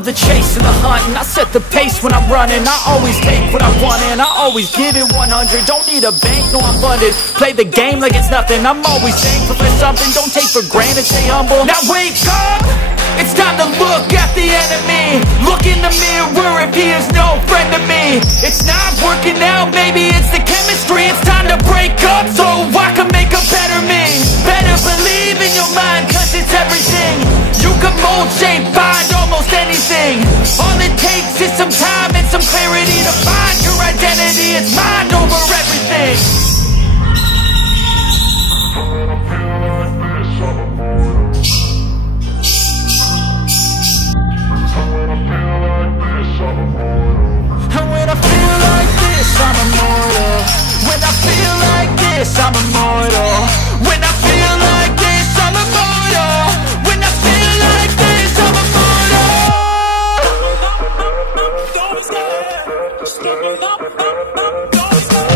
love the chase and the hunt, and I set the pace when I'm running. I always take what I want and I always give it 100. Don't need a bank, no I'm funded. Play the game like it's nothing. I'm always thankful for something. Don't take for granted, stay humble. Now wake up! It's time to look at the enemy. Look in the mirror if he is no friend to me. It's not working out, maybe it's the chemistry. It's time to break up so I can make a better me. Better believe in your mind, cause it's everything. You can mold, shape, find almost anything. All it takes is some time and some clarity to find your identity. It's mind over everything. I'm immortal. When I feel like this, I'm immortal. When I feel like this, I'm immortal. When I feel like this, I'm immortal. Don't stop. Just give it up. Don't stop.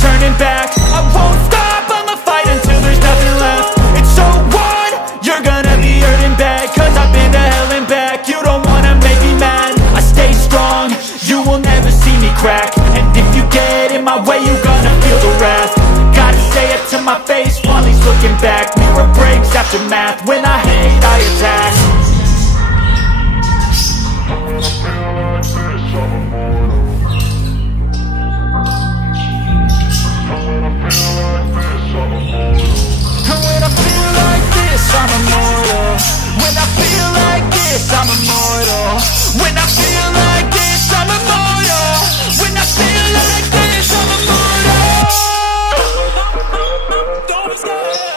Turning back, I won't stop, I'ma fight until there's nothing left. It's so on, you're gonna be hurting bad, cause I've been to hell and back. You don't wanna make me mad, I stay strong, you will never see me crack. And if you get in my way, you're gonna feel the wrath. Gotta say it to my face while he's looking back. Mirror breaks after math, when I hate, I attack. I'm immortal. When I feel like this, I'm immortal. When I feel like this, I'm immortal. When I feel like this, I'm immortal. Don't stop.